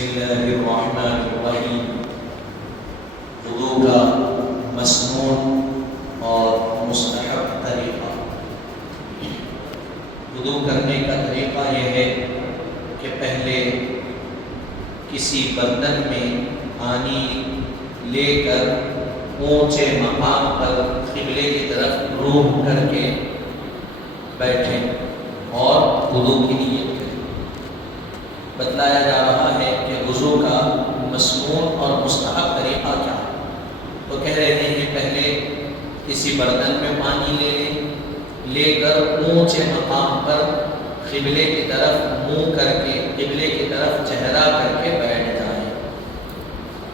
اللہ الرحمن الرحیم۔ وضو کا مسنون اور مستحب طریقہ۔ وضو کرنے کا طریقہ یہ ہے کہ پہلے کسی برتن میں پانی لے کر اونچے مقام پر قبلے کی طرف روح کر کے بیٹھیں اور وضو کی نیت کریں۔ بتلایا جا رہا ہے کہ وضو کا مسنون اور مستحب طریقہ کیا ہے۔ تو کہہ رہے ہیں پہلے کسی برتن میں پانی لے کر اونچے مقام پر قبلے کی طرف منہ کر کے قبلے کی طرف چہرہ کر کے بیٹھ جائیں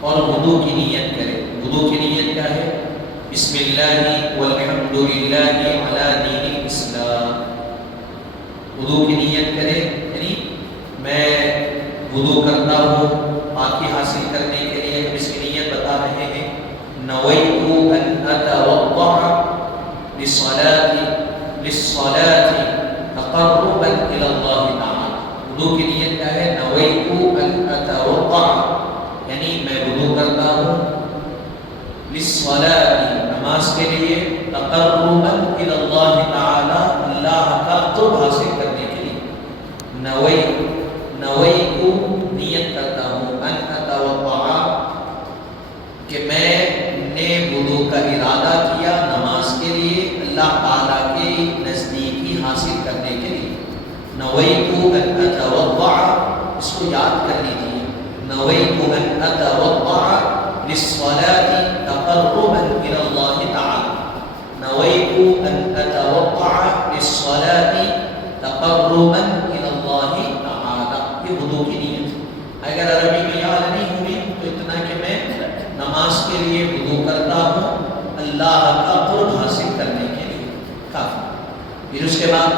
اور وضو کی نیت کریں۔ وضو کی نیت کیا ہے؟ بسم اللہ والحمد للہ علی دین الاسلام۔ وضو کی نیت کریں، یعنی میں وضو کرتا ہوں پاکی حاصل کرنے کے لیے۔ ہم اس کی نیت بتا رہے ہیں، نویت ان اتوضا للصلاة تقربا الى اللہ تعالی۔ وضو کی نیت کیا ہے؟ نویت ان اتوضا، یعنی میں وضو کرتا ہوں للصلاة، نماز کے لیے، تقربا الى اللہ تعالی، اللہ کا قرب حاصل کرنے کے لیے۔ نویت نیت کرتا ہوں، ان اتوضا، کہ میں نے وضو کا ارادہ کیا نماز کے لیے، اللہ تعالیٰ کے نزدیکی حاصل کرنے کے لیے۔ نویت ان اتوضا، اس کو یاد کر لیجیے، نویت ان اتوضا للصلاة تقربا الى اللہ تعالی۔ نویت ان اتوضا للصلاة تقربا الى اللہ تعالی، یہ وضو کی نیت۔ اگر عربی میں یاد نہیں ہوئی تو اتنا کہ میں نماز کے لیے وضو کرتا ہوں اللہ کا قرب حاصل کرنے کے لیے، کافی۔ پھر اس کے بعد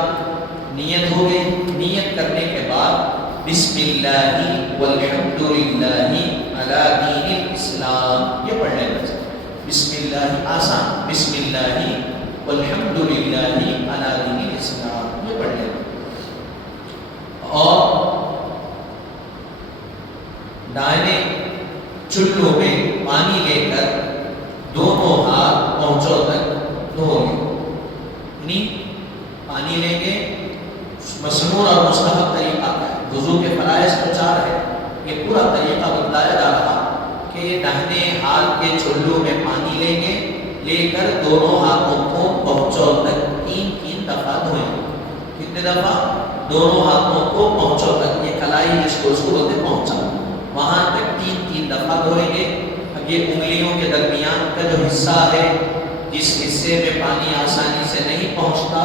نیت ہو گئی۔ نیت کرنے کے بعد بسم اللہ والحمد للہ علی دین الاسلام، یہ پڑھ لینا چاہیے۔ بسم اللہ آسان، بسم اللہ والحمد للہ علی دین الاسلام، یہ پڑھ لینا۔ اور دائنے چلو میں پانی لے کر دونوں ہاتھ پہنچوں تک دھو لیں، یعنی پانی لیں گے۔ مسنون اور مستحب طریقہ ہے، وضو کے فرائض تو 4 ہے، یہ پورا طریقہ بتلایا جا رہا کہ داہنے ہاتھ کے چلو میں پانی لیں گے، لے کر دونوں ہاتھوں کو پہنچوں تک 3 دفعہ دھوئیں۔ کتنے دفعہ؟ دونوں ہاتھوں کو پہنچوں تک، یہ کلائی جس کو بولتے پہنچا، وہاں تک 3 دفعہ دھوئیں گے۔ اب یہ انگلیوں کے درمیان کا جو حصہ ہے، جس حصے میں پانی آسانی سے نہیں پہنچتا،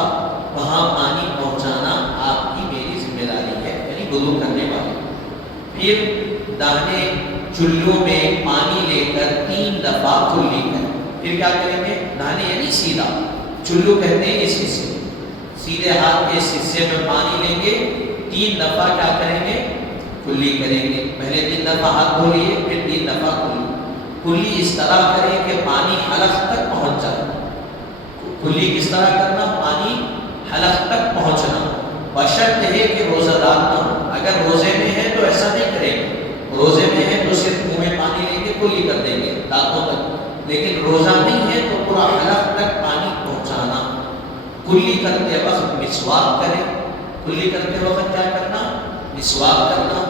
وہاں پانی پہنچانا آپ کی میری ذمہ داری ہے، یعنی وضو کرنے والے۔ پھر داہنے چلو میں پانی لے کر 3 دفعہ کلی کریں۔ پھر کیا کریں گے؟ داہنے یعنی سیدھا، چلو کہتے ہیں اس حصے، سیدھے ہاتھ کے اس حصے میں پانی لیں گے، 3 دفعہ کیا کریں گے؟ کلی کریں گے۔ پہلے 3 دفعہ ہاتھ دھو لیے، پھر 3 دفعہ کلی اس طرح کریں کہ پانی حلق تک پہنچ جائے۔ کلی کس طرح کرنا؟ پانی حلق تک پہنچنا، بشرط ہے کہ روزہ دار نہ ہو۔ اگر روزے میں ہے تو ایسا نہیں کریں گے، روزے میں ہے تو صرف منہ میں پانی لیں گے، کلی کر دیں گے دانتوں تک، لیکن روزہ نہیں ہے تو پورا حلق تک پانی پہنچانا۔ کلی کرتے وقت مسواک کریں۔ کلی کرتے وقت کیا کرنا؟ مسواک کرنا۔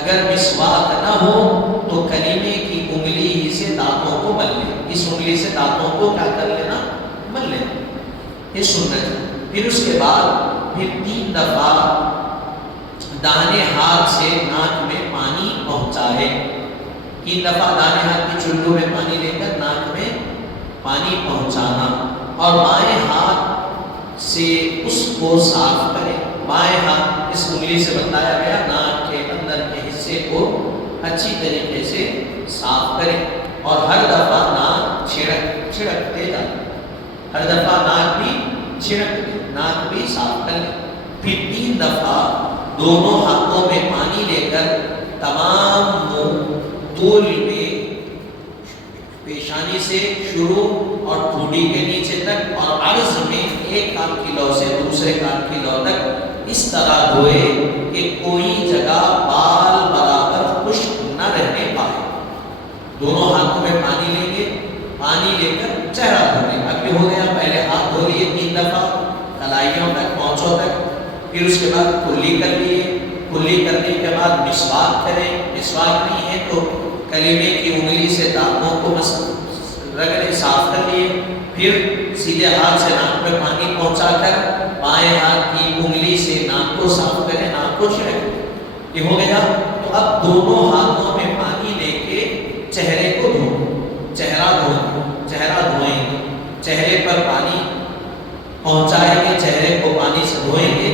اگر مسواک نہ ہو تو کلیمے کی انگلی ہی سے دانتوں کو مل لیں، اس انگلی سے دانتوں کو کیا کر لینا؟ مل لینا، یہ سنت ہے۔ پھر اس کے بعد 3 دفعہ داہنے ہاتھ سے ناک میں پانی پہنچائے۔ 3 دفعہ داہنے ہاتھ کی چلو میں پانی لے کر ناک میں پانی پہنچانا، اور بائیں ہاتھ سے اس کو صاف کرے۔ بائیں ہاتھ اس انگلی سے بتایا گیا، ناک کے اندر کے حصے کو اچھی طریقے سے صاف کرے، اور ہر دفعہ ناک چھڑکتے جائیں، ہر دفعہ ناک بھی چھڑک دے، ناک بھی صاف کر لے۔ پھر 3 دفعہ دونوں ہاتھوں میں پانی لے کر تمام منہ طول میں پیشانی سے شروع اور ٹھوڑی کے نیچے تک، اور عرض میں ایک کان کی لو سے دوسرے کان کی لو تک اس طرح دھوئے کہ کوئی جگہ بال برابر خشک دونوں ہاتھوں میں پانی لیں گے، پانی لے کر چہرہ دھویں گے۔ اب یہ ہو گیا، پہلے ہاتھ دھو لیے 3 دفعہ کلائیوں تک، پونچھوں تک، پھر اس کے بعد کلی کر لیے، کلی کرنے کے بعد مسواک کریں، مسواک نہیں ہے تو کلیمے کی انگلی سے دانتوں کو رگڑے صاف کر لیے، پھر سیدھے ہاتھ سے ناک میں پانی پہنچا کر بائیں ہاتھ کی انگلی سے ناک کو صاف کریں، ناک کو چھڑکیں۔ یہ ہو گیا۔ تو اب دونوں ہاتھوں میں پانی لے کے چہرے کو دھویں، چہرہ دھوئیں گے، چہرے پر پانی پہنچائیں گے، چہرے کو پانی سے دھوئیں گے،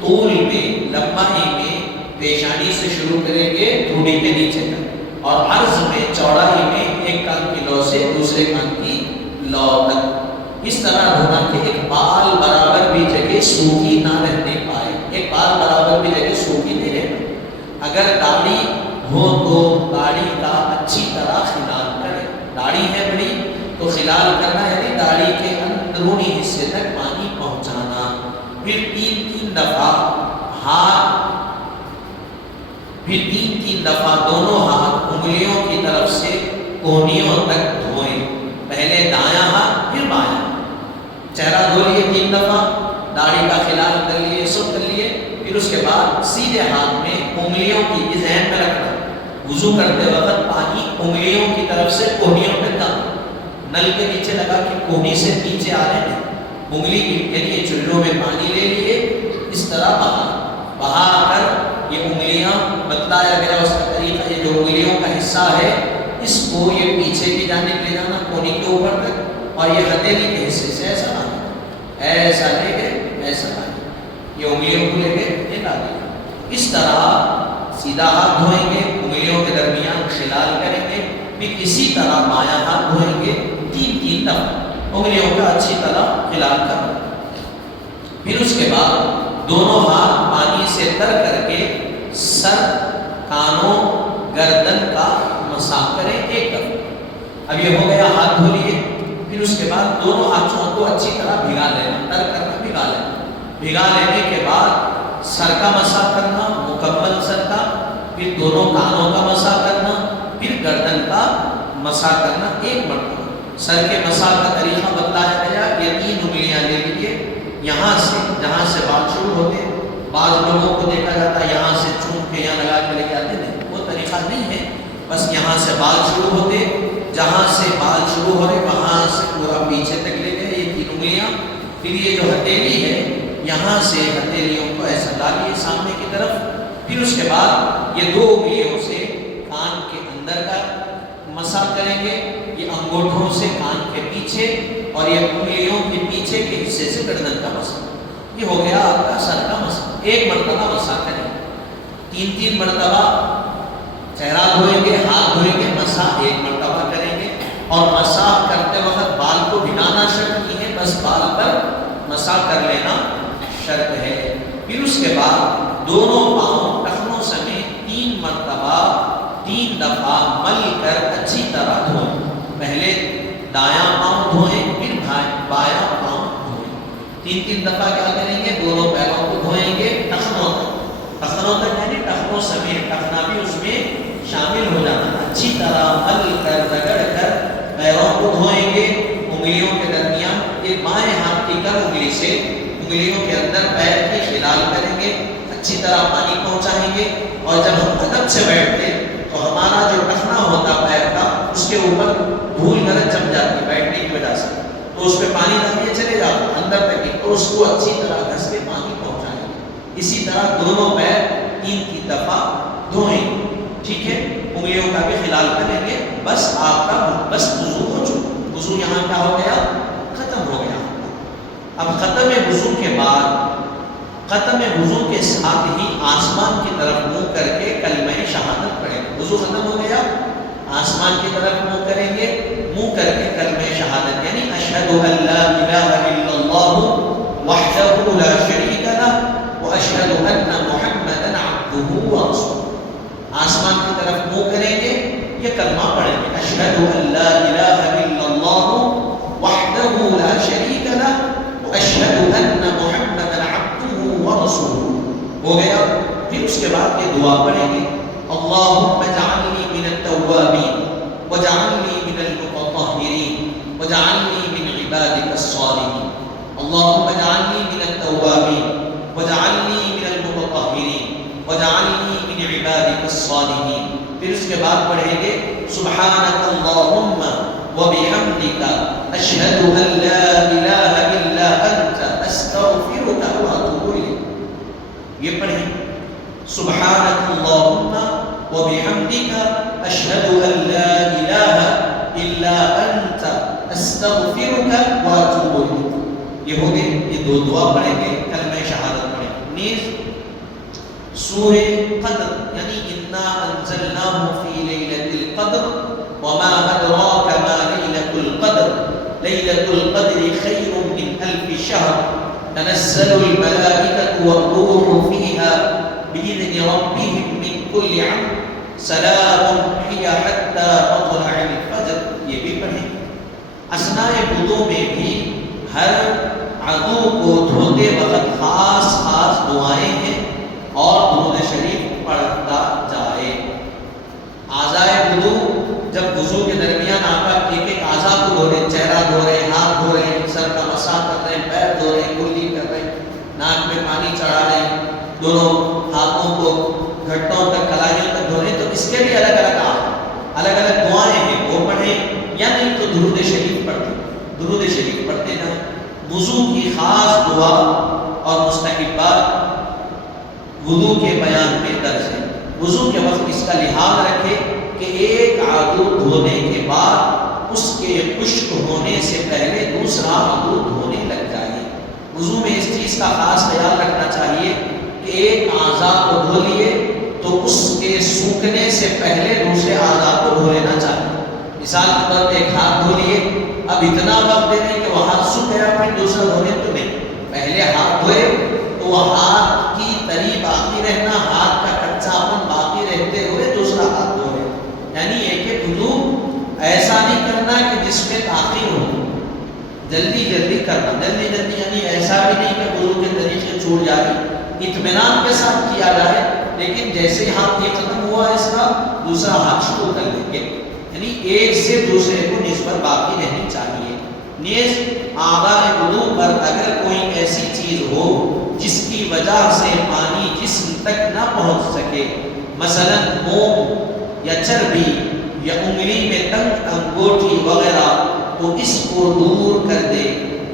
طول میں، لمبائی میں پیشانی سے شروع کریں گے ٹھوڑی کے نیچے تک، اور عرض میں، چوڑائی میں ایک کان کی لو سے دوسرے کان کی لو تک، اس طرح دھونا کہ ایک بال برابر بھی جگہ سوکھی نہ رہنے پائے، ایک بال برابر بھی جگہ سوکھی نہیں رہنا۔ اگر داڑھی ہو تو داڑھی کا اچھی طرح خلال کریں، داڑھی ہے بڑی تو خلال کرنا، یعنی داڑھی کے اندرونی حصے تک پانی پہنچانا، پھر 3 دفعہ ہاتھ، پھر 3 دفعہ دونوں ہاتھ انگلیوں کی طرف سے کونیوں تک دھوئیں، پہلے دایاں ہاتھ پھر بایاں، چہرہ دھو لیے 3 دفعہ، داڑھی کا خلال کر لیے، سب کر لیے، پھر اس کے بعد سیدھے ہاتھ میں انگلیوں کی، ذہن میں رکھنا، وضو کرتے وقت پانی انگلیوں کی طرف سے کونیوں تک جانا، نل کے نیچے لگا کہ کونی سے نیچے آ رہے ہیں، انگلی کے لیے چلوں میں پانی لے لیے، اس طرح بہا کر یہ انگلیاں بتلایا گیا اس کا طریقہ، یہ جو انگلیوں کا حصہ ہے اس کو یہ پیچھے کی جانب لے جانا کونی کے اوپر تک، اور یہ ہتھیلی کے حصے سے ایسا لانا، ایسا لے کے ایسا لانا، یہ انگلیوں کو لے کے یہ لا دیا، اس طرح سیدھا ہاتھ دھوئیں گے، انگلیوں کے درمیان خلال کریں گے، پھر اسی طرح بایاں ہاتھ دھوئیں گے 3 دفعہ، انگلیوں کا اچھی طرح خلال کرنا، پھر اس کے بعد دونوں ہاتھ پانی سے تر کر کے سر، کانوں، گردن کا مسح کریں 1 دفعہ۔ اب یہ ہو گیا، ہاتھ دھو لیے، پھر اس کے بعد دونوں ہاتھوں کو اچھی طرح بھگا لینا، تر کرنا، بھگا لینا، بھگا لینے کے بعد سر کا مسح کرنا، مکمل سر کا، پھر دونوں کانوں کا مسح کرنا، پھر گردن کا مسح کرنا 1 مرتبہ۔ سر کے مسح کا طریقہ بتایا گیا، یہ 3 انگلیاں لے لیجیے، یہاں سے، جہاں سے بال شروع ہوتے، بعض لوگوں کو دیکھا جاتا ہے یہاں سے چوم کے یہاں لگا کے لے جاتے ہیں، وہ طریقہ نہیں ہے، بس یہاں سے بال شروع ہوتے، جہاں سے بال شروع ہو رہے وہاں سے پورا پیچھے تک لے گئے یہ 3 انگلیاں، پھر یہ جو ہتھیلی ہے یہاں سے ہتھیلیوں کو ایسا ڈالیے سامنے کی طرف، پھر اس کے بعد یہ 2 انگلیوں سے کان کے اندر کا مسح کریں گے، یہ انگوٹھوں سے کان کے پیچھے، اور یہ انگلیوں کے پیچھے کے حصے سے گردن کا مسح، یہ ہو گیا آپ کا سر کا مسح۔ 1 مرتبہ مسح کریں، 3 مرتبہ چہرہ دھوئیں گے، ہاتھ دھوئیں گے، مسح 1 مرتبہ کریں گے، اور مسح کرتے وقت بال کو بھگانا شرط نہیں ہے، بس بال پر مسح کر لینا شرط ہے۔ پھر اس کے بعد دونوں پاؤں ٹخنوں سمیت 3 مرتبہ 3 دفعہ مل کر اچھی طرح دھوئیں، پہلے دایاں پاؤں دھوئیں، پھر بایاں پاؤں دھوئیں، 3 دفعہ کیا کریں گے، دونوں پیروں کو دھوئیں گے ٹخنوں تک، یعنی ٹخنوں سمیت، ٹخنا بھی اس میں شامل ہو جانا، اچھی طرح مل کر رگڑ کر پیروں کو دھوئیں گے، انگلیوں کے درمیان ایک بائیں ہاتھ کی کم انگلی سے انگلیوں کے اندر پیر کے خلال کریں گے، اچھی طرح پانی پہنچائیں گے، اور جب ہم ادب سے بیٹھتے تو ہمارا جو ٹخنا ہوتا پیر کا اس کے اوپر دھول گرد جم جاتی بیٹھنے کی وجہ سے، تو اس پہ پانی ڈالے چلے جاؤ اندر تک ہی، تو اس کو اچھی طرح گھس کے پانی پہنچائیں گے، اسی طرح دونوں پیر 3 دفعہ دھوئیں، ٹھیک ہے، انگلیوں کا بھی خلال کریں گے، بس آپ کا بس وضو ہو چکا، وضو یہاں کیا ہو گیا، ختم ہو گیا۔ اب ختم وضو کے بعد، ختم وضو کے ساتھ ہی آسمان کی طرف منہ کر کے کلمہ شہادت پڑھیں گے، وضو ختم ہو گیا، آسمان کی طرف منہ کریں گے، منہ کر کے کلمہ شہادت، یعنی اشہد ان لا الہ الا اللہ وحدہ لا شریک لہ واشہد ان محمدا عبدہ ورسولہ، آسمان کی طرف منہ کریں گے، یہ کلمہ پڑھیں گے، اشہد ان لا الہ الا اللہ وحدہ لا شریک لہ واشہد ان محمدا عبدہ ورسولہ، ہو گیا۔ پھر اس کے بعد یہ دعا پڑھیں گے، اللہم اجعلنی من التوابین وجعلنی ابراہیم، پھر اس کے بعد پڑھیں گے سبحانک اللہم وبحمدک اشہد ان لا الہ الا انت استغفرک واتوب الیک۔ یہ پڑھیں سبحانک اللہم وبحمدک اشہد ان لا الہ الا انت استغفرک واتوب الیک۔ یہ ہو گئے، یہ دو دعا پڑھیں گے، کلمہ شہادت پڑھیں گے۔ نیز سورہ قدر یعنی انا انزلناہ فی لیلۃ القدر وما ادراک ما لیلۃ القدر لیلۃ القدر خیر من الف شہر تنزل الملائکۃ والروح فیہا بإذن ربهم من کل امر سلام ہی حتی مطلع الفجر۔ یہ بھی پڑھیں۔ اثناء وضو میں بھی ہر عضو کو دھوتے وقت خاص خاص دعائیں ہیں اور درود شریف پڑھتا جائے۔ اعضائے وضو، جب وضو کے درمیان آپ ایک ایک اعضا کو دھو رہے ہیں، چہرہ دھو رہے ہیں، ہاتھ دھو رہے ہیں، سر کا مسح کر رہے ہیں، پیر دھو رہے ہیں، کلی کر رہے ہیں، ناک میں پانی چڑھا رہے ہیں، دونوں ہاتھوں کو گھٹنوں تک کلائیوں تک دھو رہے ہیں، تو اس کے لیے الگ الگ دعائیں ہیں، وہ پڑھیں یا نہیں تو درود شریف پڑھتے، درود شریف پڑھتے جائیں۔ وضو کی خاص دعا اور مستحبات وضو کے بیان میں درج ہے۔ وضو کے وقت اس کا لحاظ رکھے کہ ایک عضو دھونے کے بعد اس کے خشک ہونے سے پہلے دوسرا عضو دھونے لگ جائے۔ وضو میں اس چیز کا خاص خیال رکھنا چاہیے کہ ایک اعضا کو دھو لیے تو اس کے سوکھنے سے پہلے دوسرے اعضا کو دھو لینا چاہیے۔ مثال کے طور پہ ایک ہاتھ دھو لیے، اب اتنا وقت دے دیں کہ وہ ہاتھ سوکھ گیا پھر دوسرا دھونے تو نہیں، پہلے ہاتھ دھوئے تو وہ ہاتھ کی تری باقی رہنا، ہاتھ کا کچاپن باقی رہتے ہوئے دوسرا ہاتھ دھوئے۔ یعنی ایک ایک وضو ایسا نہیں کرنا کہ جس میں تاخیر ہو، جلدی جلدی کرنا، جلدی جلدی یعنی ایسا بھی نہیں کہ وضو کے طریقے چھوٹ جائے، اطمینان کے ساتھ کیا جائے، لیکن جیسے ہی ہاتھ یہ ختم ہوا اس کا دوسرا ہاتھ شروع کر دیں گے، یعنی ایک سے دوسرے کو نسبت باقی رہنی چاہیے۔ نیز اعضائے وضو پر اگر کوئی ایسی چیز ہو جس کی وجہ سے پانی جسم تک نہ پہنچ سکے، مثلا موم یا چربی یا انگلی میں تنگ انگوٹھی وغیرہ، تو اس کو دور کر دے،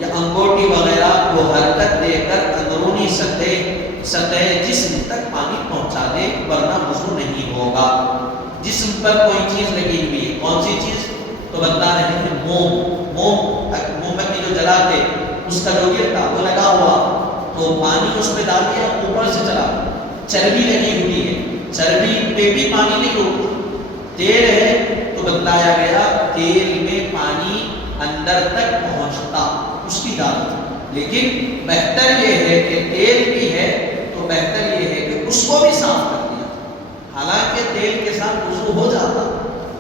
یا انگوٹھی وغیرہ کو حرکت دے کر اندرونی سطح جسم تک پانی پہنچا دے، ورنہ وضو نہیں ہوگا۔ جسم پر کوئی چیز لگی ہوئی ہے، کون سی چیز تو بتا رہے ہیں، موم موم بتی جو جلاتے اس کا جو گرتا وہ لگا ہوا تو پانی اس پہ ڈال دیا، اوپر سے چلا۔ چربی لگی ہوئی ہے، چربی پہ بھی پانی نہیں روکتا۔ تیل ہے تو بتلایا گیا تیل میں پانی اندر تک پہنچتا، اس کی ڈال، لیکن بہتر یہ ہے کہ تیل بھی ہے تو بہتر یہ ہے کہ اس کو بھی صاف کر دیا۔ حالانکہ تیل کے ساتھ وضو ہو جاتا،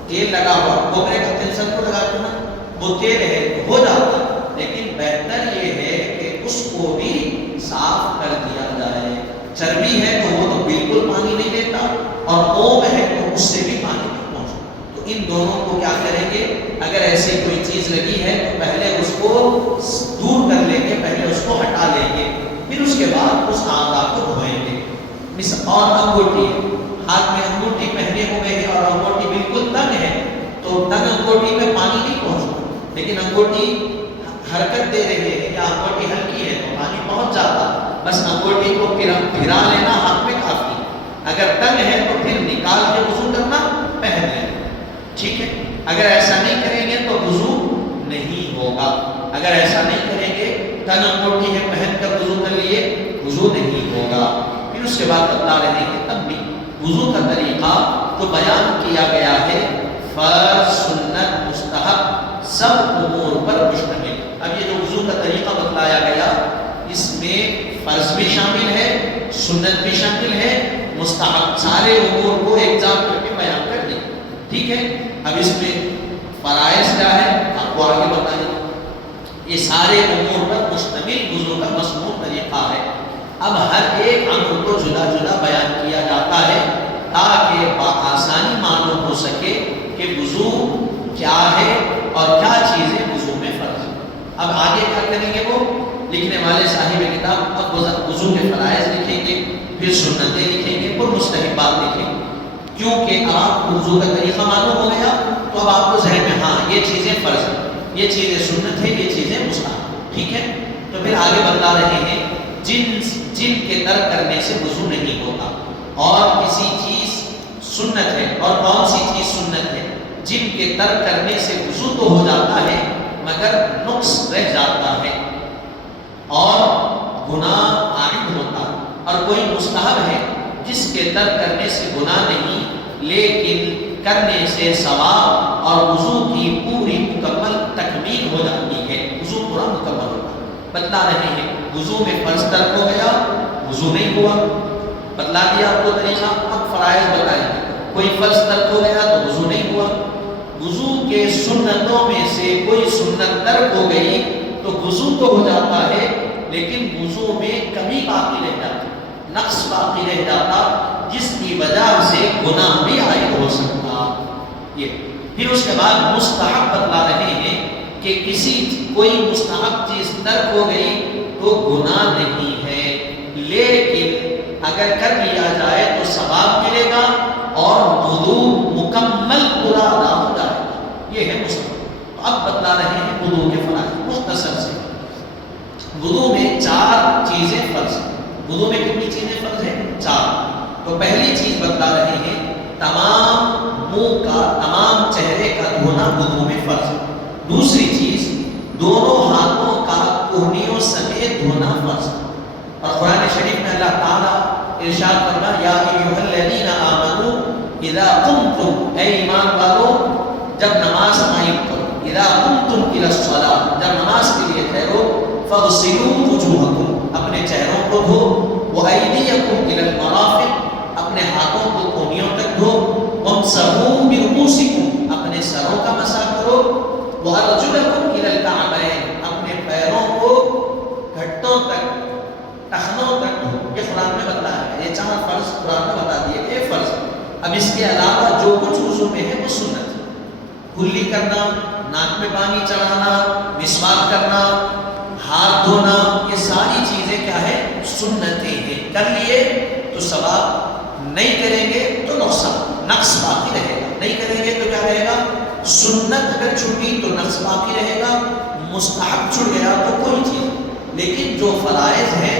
تیل لگا ہوا کوبرے کا تیل سب کو لگا دینا، وہ تیل ہے تو ہو جاتا، لیکن بہتر یہ ہے کہ اس کو بھی صاف کر دیا جائے۔ چربی ہے تو وہ تو بالکل پانی نہیں لیتا، اور موم ہے تو اس سے بھی پانی نہیں پہنچتا، تو ان دونوں کو کیا کریں گے، اگر ایسی کوئی چیز لگی ہے تو پہلے اس کو دور کر لیں گے، پہلے اس کو ہٹا لیں گے، پھر اس کے بعد اس اعضاء کو دھوئیں گے۔ اور انگوٹھی، ہاتھ میں انگوٹھی پہنے ہوئے ہیں اور انگوٹھی بالکل تنگ ہے تو تنگ انگوٹھی میں پانی نہیں پہنچتا، لیکن انگوٹھی حرکت دے رہی ہے یا انگوٹھی ہلکی ہے تو پانی پہنچ جاتا، بس انگوٹھی کو پھرا لینا ہاتھ میں کافی، اگر تنگ ہے تو پھر نکال کے وضو کرنا، پہن لینا، ٹھیک ہے۔ اگر ایسا نہیں کریں گے تو وضو نہیں ہوگا، اگر ایسا نہیں کریں گے، تنگ انگوٹھی ہے پہن کر وضو کر لیے، وضو نہیں ہوگا۔ پھر اس کے بعد بتا رہے ہیں کہ تب بھی وضو کا طریقہ جو بیان کیا گیا ہے فرض، سنت، مستحب سب امور پر مشتمل۔ اب یہ جو وضو کا طریقہ بتلایا گیا اس میں فرض بھی شامل ہے، سنت بھی شامل ہے، مستحب، سارے امور کو ایک جان کر کے بیان کر دیا، ٹھیک ہے۔ اب اس میں فرائض کیا ہے آپ کو آگے بتائیں، یہ سارے امور پر مشتمل وضو کا مضمون طریقہ ہے۔ اب ہر ایک امر کو جدا جدا بیان کیا جاتا ہے تاکہ بآسانی معلوم ہو سکے کہ وضو کیا ہے اور کیا چیزیں وضو میں فرض ہیں۔ اب آگے کیا کریں گے، وہ لکھنے والے صاحب کتاب اب وضو کے فرائض لکھیں گے، پھر سنتیں لکھیں گے اور مستحبات لکھیں گے۔ کیونکہ اب آپ کو وضو کا طریقہ معلوم ہو گیا تو اب آپ کو ذہن میں ہاں یہ چیزیں فرض ہیں، یہ چیزیں سنت ہے، یہ چیزیں مستحب، ٹھیک ہے؟ تو پھر آگے بتا رہے ہیں جن کے ترک کرنے سے وضو نہیں ہوتا، اور کسی چیز سنت ہے، اور کون سی چیز سنت ہے؟ جن کے ترک کرنے سے وضو تو ہو جاتا ہے مگر نقص رہ جاتا ہے اور گناہ عائد ہوتا ہے، اور کوئی مستحب ہے جس کے ترک کرنے سے گناہ نہیں لیکن کرنے سے ثواب اور وضو کی پوری مکمل تکمیل ہو جاتی ہے، وضو پورا مکمل ہوتا ہے۔ بتلا رہے ہیں وضو میں فرض ترک ہو گیا، وضو نہیں ہوا، بتلا دیا آپ کو طریقہ۔ اب فرائض بتائیں، کوئی فرض ترک ہو گیا تو وضو نہیں ہوا، وضو کے سنتوں میں سے کوئی سنت ترک ہو گئی تو وضو تو ہو جاتا ہے لیکن وضو میں کمی باقی رہ جاتی، نقص باقی رہ جاتا، جس کی وجہ سے گناہ بھی عائد ہو سکتا۔ یہ پھر اس کے بعد مستحب بتلا رہے ہیں کہ کوئی مستحب چیز ترک ہو گئی تو گناہ نہیں ہے، لیکن اگر کر لیا جائے تو ثواب ملے گا اور وضو مکمل پورا ادا ہو جائے گا، یہ ہے مستحب۔ اب بتلا رہے ہیں وضو کے فرائض مختصر سے۔ وضو میں 4 چیزیں فرض ہیں۔ وضو میں کتنی چیزیں فرض ہیں؟ 4۔ تو پہلی چیز بتلا رہے ہیں تمام منہ کا، تمام چہرے کا دھونا وضو میں فرض ہے۔ دوسری چیز دونوں ہاتھوں کا کوہنیوں سمیت دھونا فرض ہے، اور قرآن شریف میں اللہ تعالیٰ ارشاد فرمایا یا ایھا الذین آمنوا اذا قمتم، اے ایمان والو جب نماز قائم کرو، اذا قمتم الی الصلاۃ، جب نماز کے لیے ٹھہرو، فاغسلوا وجوہکم، اپنے چہروں کو دھو، وایدیکم الی المرافق، اپنے ہاتھوں کو کونیوں تک دھو، وامسحوا برؤوسکم، اپنے سروں کا مسح کرو، وارجلکم الی الکعبین، اپنے پیروں کو گھٹنوں تک، ٹخنوں تک دھو۔ یہ قرآن میں بتایا ہے، یہ 4 فرض قرآن میں بتا دیے کہ فرض۔ اب اس کے علاوہ جو کچھ وضو میں ہے وہ سنت ہے، کلی کرنا، ناک میں پانی چڑھانا، مسواک کرنا، ہاتھ دھونا، یہ ساری چیزیں کیا ہے؟ سنتیں ہیں، کر لیے تو ثواب، نہیں کریں گے تو نقص باقی رہے گا، نہیں کریں گے تو کیا رہے گا؟ سنت اگر چھوٹی تو نقص باقی رہے گا، مستحب چھوٹ گیا تو کوئی چیز، لیکن جو فرائض ہے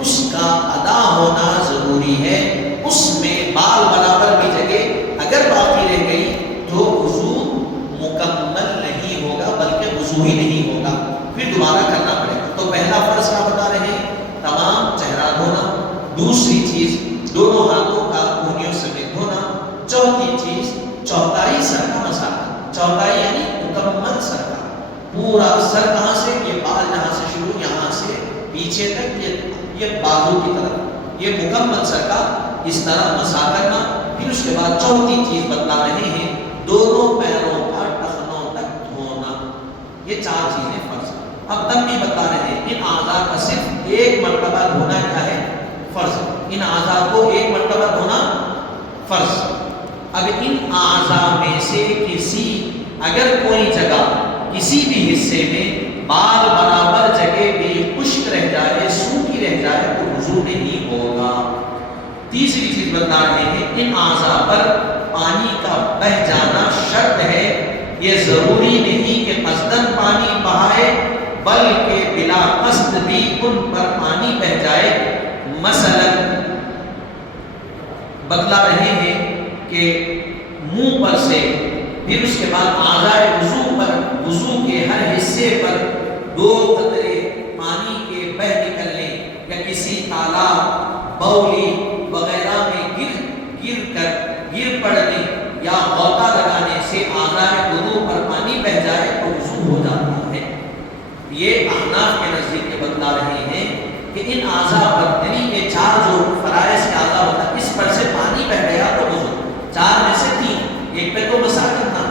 اس کا ادا ہونا ضروری ہے، اس میں بال برابر کی جگہ اگر باقی رہ گئی تو وضو مکمل نہیں ہوگا بلکہ وضو ہی نہیں ہوگا، پھر دوبارہ کرنا پڑے گا۔ تو پہلا فرض کیا بتا رہے ہیں؟ تمام چہرہ دھونا، دوسری چیز دونوں ہاتھوں کا کونیوں سمیت دھونا، چوتھی چیز چوتھائی سر کا مسح، چوتھائی یعنی مکمل سر کا، پورا سر کہاں سے؟ یہ بال جہاں سے شروع، یہاں سے پیچھے تک، یہ بازو کی طرف، یہ مکمل سر کا اس طرح مسح کرنا۔ پھر اس کے بعد چوتھی چیز بتلا رہے ہیں دونوں پیروں کا ٹخنوں تک دھونا، یہ 4 چیزیں فرض۔ اب تب بھی بتا رہے ہیں ان اعضاء کا صرف ایک مرتبہ دھونا کیا ہے؟ فرض۔ ان اعضاء کو ایک مرتبہ دھونا فرض۔ اب ان اعضاء میں سے اگر کوئی جگہ کسی بھی حصے میں بال برابر جگہ بھی خشک رہ جائے، سوکھی رہ جائے تو وضو نہیں ہوگا۔ تیسری چیز بتا رہے ہیں ان اعضاء پر پانی کا بہ جانا شرط ہے، یہ ضروری نہیں کہ قصداً پانی بہائے بلکہ بلا قصد بھی ان پر پانی بہ جائے۔ مثلا بتلا رہے ہیں کہ منہ پر سے، پھر اس کے بعد اعضاء وضو پر، وضو کے ہر حصے پر 2 قطرے پانی کے بہ نکلنے یا کسی تالاب، باولی وغیرہ میں گر پڑنے یا غوطہ لگانے سے اعضاء وضو پر پانی بہ جائے تو وضو ہو جاتا ہے۔ یہ احناف کے نزدیک یہ بتلا رہے ہیں کہ ان اعضاء پر، یعنی یہ 4 جو فرائض کے اعضاء ہوتا ہے، اس پر سے پانی بہ گیا تو وضو، 4 میں سے 3، ایک پہ تو مسح کرنا،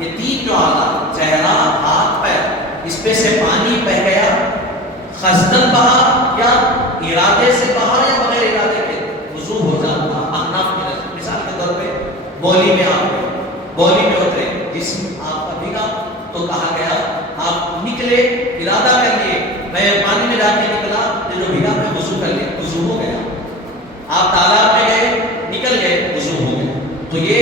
یہ 3 جو اعضاء چہرہ، ہاتھ، پیر، اس پہ سے پانی بہ گیا، قصداً بہا یا ارادے سے بہا یا بغیر ارادے کے، وضو ہو جاتا۔ احناف کے نزدیک مثال کے طور پہ بولی میں اترے، جسم آپ کا بھیگا تو کہا گیا آپ نکلے، ارادہ کر لیے میں پانی میں جا کے نکلا، یہ جو بھیگا میں وضو کر لیا، وضو ہو گیا۔ آپ تالاب میں گئے، نکل گئے، وضو ہو گیا۔ تو یہ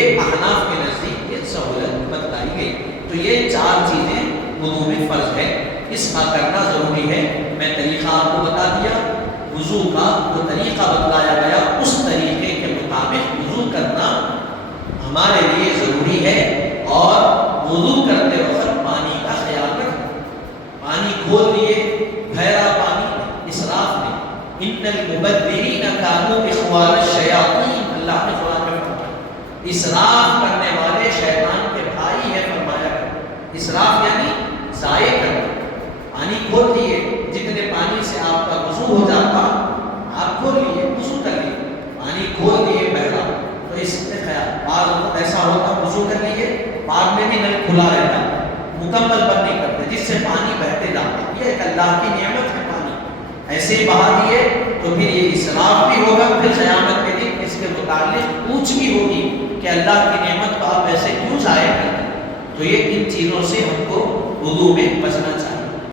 احناف کے نزدیک یہ سہولت بتلائی گئی۔ تو یہ 4 چیزیں وضو میں فرض ہے، اس کا کرنا ضروری ہے۔ میں طریقہ آپ کو بتا دیا، وضو کا جو طریقہ بتلایا گیا اس طریقے کے مطابق وضو کرنا ہمارے لیے ضروری ہے۔ اور وضو کرتے وقت پانی کا خیال رکھنا، پانی کھول دیے، بھیرا پانی اسراف نہیں۔ ان المبذرین کانوا اخوان الشیاطین، اللہ نے قرآن میں فرمایا اسراف کرنے والے شیطان کے بھائی ہے، فرمایا اسراف یعنی ضائع کرنا۔ پانی کھول دیے، جتنے پانی سے آپ کا وضو ہو جاتا آپ کھول لیے، وضو کر لیے، پانی کھول دیے بہرا، تو اس سے خیال بعض وقت ایسا ہوتا وضو کر لیے بعد میں بھی نل کھلا رہتا، مکمل بند نہیں کرتے جس سے پانی بہتے جاتا۔ یہ ایک اللہ کی نعمت ہے، پانی ایسے ہی بہا دیے تو پھر یہ اسراف بھی ہوگا، پھر قیامت کے دن اس کے متعلق پوچھ بھی ہوگی کہ اللہ کی نعمت کو آپ ایسے کیوں ضائع کرتے۔ تو یہ ان چیزوں سے ہم کو وضو میں بچنا چاہیے۔